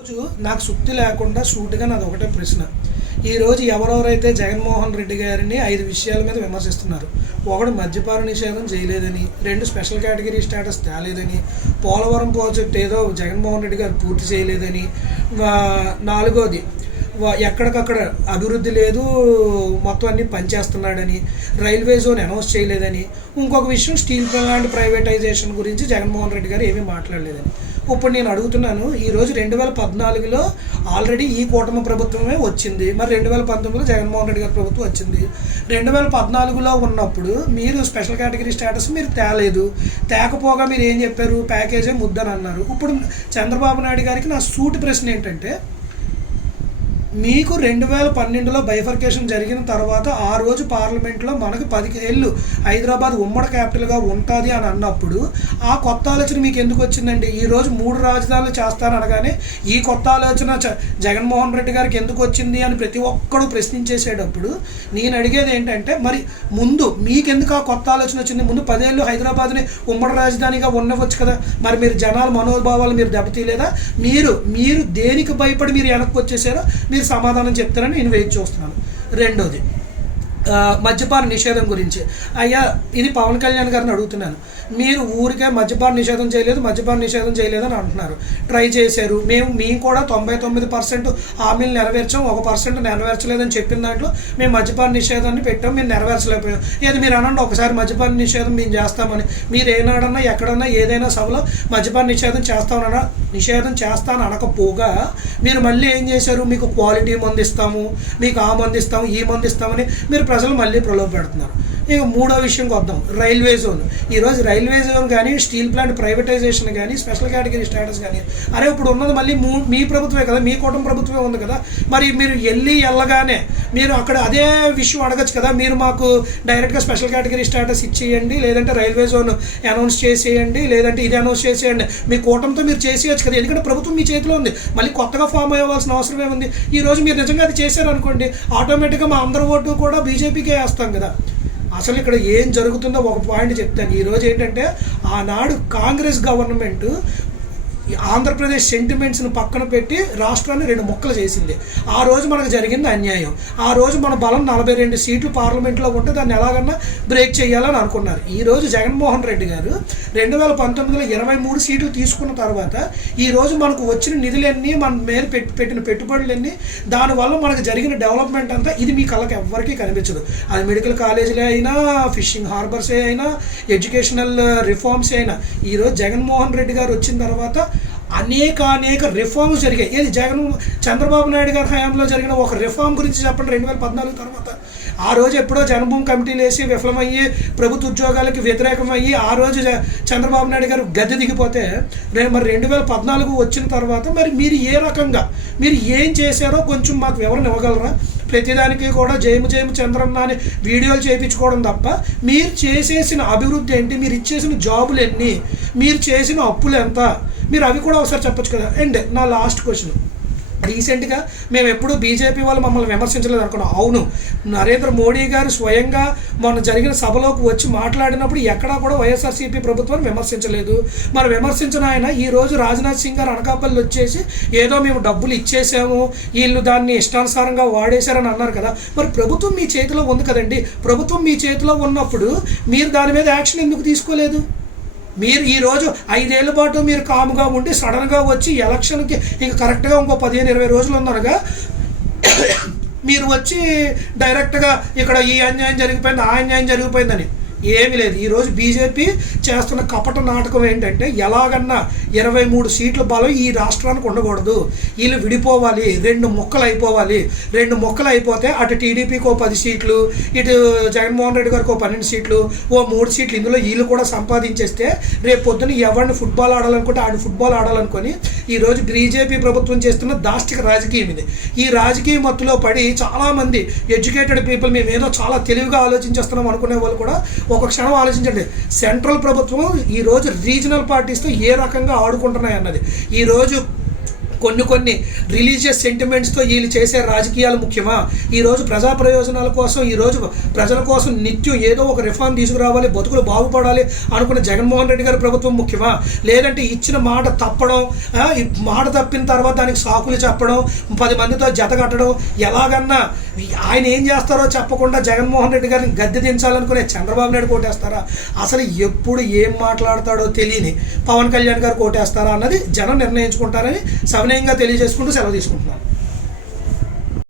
రోజు నాకు సుత్తి లేకుండా సూటిగా నాది ఒకటే ప్రశ్న. ఈరోజు ఎవరెవరైతే జగన్మోహన్ రెడ్డి గారిని 5 విషయాల మీద విమర్శిస్తున్నారు. ఒకటి, మద్యపాన నిషేధం చేయలేదని. 2, స్పెషల్ కేటగిరీ స్టేటస్ తేలేదని. పోలవరం ప్రాజెక్ట్ ఏదో జగన్మోహన్ రెడ్డి గారు పూర్తి చేయలేదని. 4వది, ఎక్కడికక్కడ అభివృద్ధి లేదు, మొత్తం అన్ని పనిచేస్తున్నాడని. రైల్వే జోన్ అనౌన్స్ చేయలేదని. ఇంకొక విషయం, స్టీల్ ప్లాంట్ ప్రైవేటైజేషన్ గురించి జగన్మోహన్ రెడ్డి గారు ఏమీ మాట్లాడలేదని. ఇప్పుడు నేను అడుగుతున్నాను, ఈరోజు 2014లో ఆల్రెడీ ఈ కూటమి ప్రభుత్వమే వచ్చింది, మరి 2019లో జగన్మోహన్ రెడ్డి గారి ప్రభుత్వం వచ్చింది. 2014లో ఉన్నప్పుడు మీరు స్పెషల్ కేటగిరీ స్టేటస్ మీరు తేలేదు, తేకపోగా మీరు ఏం చెప్పారు, ప్యాకేజే ముద్దని అన్నారు. ఇప్పుడు చంద్రబాబు నాయుడు గారికి నా సూటి ప్రశ్న ఏంటంటే, మీకు 2012లో బైఫర్కేషన్ జరిగిన తర్వాత ఆ రోజు పార్లమెంట్లో మనకు 10 ఏళ్ళు హైదరాబాద్ ఉమ్మడి క్యాపిటల్గా ఉంటుంది అని అన్నప్పుడు ఆ కొత్త ఆలోచన మీకు ఎందుకు వచ్చిందండి? ఈరోజు 3 రాజధానులు చేస్తాననగానే ఈ కొత్త ఆలోచన జగన్మోహన్ రెడ్డి గారికి ఎందుకు వచ్చింది అని ప్రతి ఒక్కడు ప్రశ్నించేసేటప్పుడు నేను అడిగేది ఏంటంటే, మరి ముందు మీకెందుకు ఆ కొత్త ఆలోచన వచ్చింది? ముందు 10 ఏళ్ళు హైదరాబాద్ని ఉమ్మడి రాజధానిగా ఉండవచ్చు కదా. మరి మీరు జనాల మనోభావాలు మీరు దెబ్బతీయలేదా? మీరు దేనికి భయపడి మీరు వెనక్కి వచ్చేసారో మీరు సమాధానం చెప్తారని నేను వెయిట్ చూస్తున్నాను. 2వది, మద్యపాన నిషేధం గురించి. అయ్యా, ఇది పవన్ కళ్యాణ్ గారిని అడుగుతున్నాను. మీరు ఊరికే మద్యపాన నిషేధం చేయలేదు అని అంటున్నారు. ట్రై చేశారు, మేము కూడా 99% హామీలు నెరవేర్చాం, 1% నెరవేర్చలేదని చెప్పిన దాంట్లో మేము మద్యపాన నిషేధాన్ని పెట్టాం, మేము నెరవేర్చలేకపోయాం. ఏది మీరు అనండి ఒకసారి మద్యపాన నిషేధం మేము చేస్తామని. మీరు ఏనాడన్నా ఎక్కడన్నా ఏదైనా సభలో మద్యపాన నిషేధం చేస్తాను అనకపోగా మీరు మళ్ళీ ఏం చేశారు? మీకు క్వాలిటీ మందు ఇస్తాము, మీకు ఆ మందు ఇస్తాము, ఈ మందు ఇస్తామని మీరు ప్రజలు మళ్ళీ ప్రలోభ పెడుతున్నారు. ఇక 3వ విషయంకి వద్దాం, రైల్వే జోన్. ఈరోజు రైల్వే జోన్ కానీ, స్టీల్ ప్లాంట్ ప్రైవేటైజేషన్ కానీ, స్పెషల్ కేటగిరీ స్టేటస్ కానీ, అరే ఇప్పుడు ఉన్నది మళ్ళీ మీ ప్రభుత్వమే కదా, మీ కూటమి ప్రభుత్వమే ఉంది కదా. మరి మీరు వెళ్ళగానే మీరు అక్కడ అదే విషయం అడగచ్చు కదా, మీరు మాకు డైరెక్ట్గా స్పెషల్ కేటగిరీ స్టేటస్ ఇచ్చేయండి, లేదంటే రైల్వే జోన్ అనౌన్స్ చేసేయండి, లేదంటే ఇది అనౌన్స్ చేసేయండి. మీ కూటమితో మీరు చేసేయచ్చు కదా, ఎందుకంటే ప్రభుత్వం మీ చేతిలో ఉంది. మళ్ళీ కొత్తగా ఫామ్ అవ్వాల్సిన అవసరం ఏముంది? ఈరోజు మీరు నిజంగా అది చేశారనుకోండి, ఆటోమేటిక్గా మా అందరి ఓటు కూడా బీజేపీకే వేస్తాం కదా. అసలు ఇక్కడ ఏం జరుగుతుందో ఒక పాయింట్ చెప్తాను. ఈరోజు ఏంటంటే, ఆనాడు కాంగ్రెస్ గవర్నమెంట్ ఆంధ్రప్రదేశ్ సెంటిమెంట్స్ని పక్కన పెట్టి రాష్ట్రాన్ని 2 ముక్కలు చేసింది. ఆ రోజు మనకు జరిగింది అన్యాయం. ఆ రోజు మన బలం 42 సీట్లు పార్లమెంట్లో ఉంటే దాన్ని ఎలాగన్నా బ్రేక్ చేయాలని అనుకున్నారు. ఈరోజు జగన్మోహన్ రెడ్డి గారు 2019లో 23 సీట్లు తీసుకున్న తర్వాత ఈరోజు మనకు వచ్చిన నిధులన్నీ, మన మీద పెట్టిన పెట్టుబడులన్నీ, దానివల్ల మనకు జరిగిన డెవలప్మెంట్ అంతా ఇది మీ కళ్ళకి ఎవ్వరికీ కనిపించదు. అది మెడికల్ కాలేజీలే అయినా, ఫిషింగ్ హార్బర్సే అయినా, ఎడ్యుకేషనల్ రిఫార్మ్సే అయినా. ఈరోజు జగన్మోహన్ రెడ్డి గారు వచ్చిన తర్వాత అనేక రిఫార్మ్స్ జరిగాయి. ఏది చంద్రబాబు నాయుడు గారి హయాంలో జరిగిన ఒక రిఫార్మ్ గురించి చెప్పండి. 2014 తర్వాత ఆ రోజు ఎప్పుడో జన్మభూమి కమిటీలు వేసి విఫలమయ్యి ప్రభుత్వ ఉద్యోగాలకి వ్యతిరేకమయ్యి ఆ రోజు చంద్రబాబు నాయుడు గారు గద్దె దిగిపోతే, మరి 2014 వచ్చిన తర్వాత మరి మీరు ఏ రకంగా మీరు ఏం చేశారో కొంచెం మాకు వివరణ ఇవ్వగలరా? ప్రతిదానికి కూడా జయము చంద్రన్న అని వీడియోలు చేయించుకోవడం తప్ప మీరు చేసేసిన అభివృద్ధి ఏంటి, మీరు ఇచ్చేసిన జాబులు ఎన్ని, మీరు చేసిన అప్పులు ఎంత, మీరు అవి కూడా ఒకసారి చెప్పొచ్చు కదా. అండ్ నా లాస్ట్ క్వశ్చన్, రీసెంట్గా మేము ఎప్పుడు బీజేపీ వాళ్ళు మమ్మల్ని విమర్శించలేదు అనుకున్నాం. అవును, నరేంద్ర మోడీ గారు స్వయంగా మొన్న జరిగిన సభలోకి వచ్చి మాట్లాడినప్పుడు ఎక్కడా కూడా వైఎస్ఆర్సీపీ ప్రభుత్వాన్ని విమర్శించలేదు. మరి విమర్శించిన ఆయన ఈరోజు రాజ్నాథ్ సింగ్ గారు అనకాపల్లి వచ్చేసి ఏదో మేము డబ్బులు ఇచ్చేసాము, వీళ్ళు దాన్ని ఇష్టానుసారంగా వాడేశారని అన్నారు కదా. మరి ప్రభుత్వం మీ చేతిలో ఉంది కదండి. ప్రభుత్వం మీ చేతిలో ఉన్నప్పుడు మీరు దాని మీద యాక్షన్ ఎందుకు తీసుకోలేదు? మీరు ఈరోజు 5 ఏళ్ల పాటు మీరు కాముగా ఉండి సడన్గా వచ్చి ఎలక్షన్కి ఇంక కరెక్ట్గా ఇంకో 15-20 రోజులు ఉన్నారుగా, మీరు వచ్చి డైరెక్ట్గా ఇక్కడ ఈ అన్యాయం జరిగిపోయింది, ఆ అన్యాయం జరిగిపోయిందని ఏమీ లేదు. ఈరోజు బీజేపీ చేస్తున్న కపట నాటకం ఏంటంటే, ఎలాగన్నా 23 సీట్ల బలం ఈ రాష్ట్రానికి ఉండకూడదు, వీళ్ళు విడిపోవాలి, 2 ముక్కలు అయిపోవాలి. 2 ముక్కలు అయిపోతే అటు టీడీపీకి 10 సీట్లు, ఇటు జగన్మోహన్ రెడ్డి గారికి 12 సీట్లు, 3 సీట్లు ఇందులో వీళ్ళు కూడా సంపాదించేస్తే రేపు పొద్దున ఎవరిని ఫుట్బాల్ ఆడాలనుకుంటే ఆడు ఫుట్బాల్ ఆడాలనుకొని ఈరోజు బీజేపీ ప్రభుత్వం చేస్తున్న దాష్టిక రాజకీయం ఇది. ఈ రాజకీయ మత్తులో పడి చాలామంది ఎడ్యుకేటెడ్ పీపుల్ మేము ఏదో చాలా తెలివిగా ఆలోచించేస్తున్నాం అనుకునే వాళ్ళు కూడా ఒక క్షణం ఆలోచించండి. సెంట్రల్ ప్రభుత్వం ఈరోజు రీజనల్ పార్టీస్తో ఏ రకంగా ఆడుకుంటున్నాయి అన్నది. ఈరోజు కొన్ని రిలీజియస్ సెంటిమెంట్స్తో వీళ్ళు చేసే రాజకీయాలు ముఖ్యమా? ఈరోజు ప్రజా ప్రయోజనాల కోసం, ఈరోజు ప్రజల కోసం నిత్యం ఏదో ఒక రిఫార్మ్ తీసుకురావాలి, బతుకులు బాగుపడాలి అనుకున్న జగన్మోహన్ రెడ్డి గారి ప్రభుత్వం ముఖ్యమా? లేదంటే ఇచ్చిన మాట తప్పడం, ఈ మాట తప్పిన తర్వాత దానికి సాకులు చెప్పడం, 10 మందితో జత కట్టడం, ఎలాగన్నా ఆయన ఏం చేస్తారో చెప్పకుండా జగన్మోహన్ రెడ్డి గారిని గద్దె దించాలనుకునే చంద్రబాబు నాయుడు కోటేస్తారా? అసలు ఎప్పుడు ఏం మాట్లాడతాడో తెలియని పవన్ కళ్యాణ్ గారు కోటేస్తారా అన్నది జనం నిర్ణయించుకుంటారని సవినయంగా తెలియజేసుకుంటూ సెలవు తీసుకుంటున్నాను.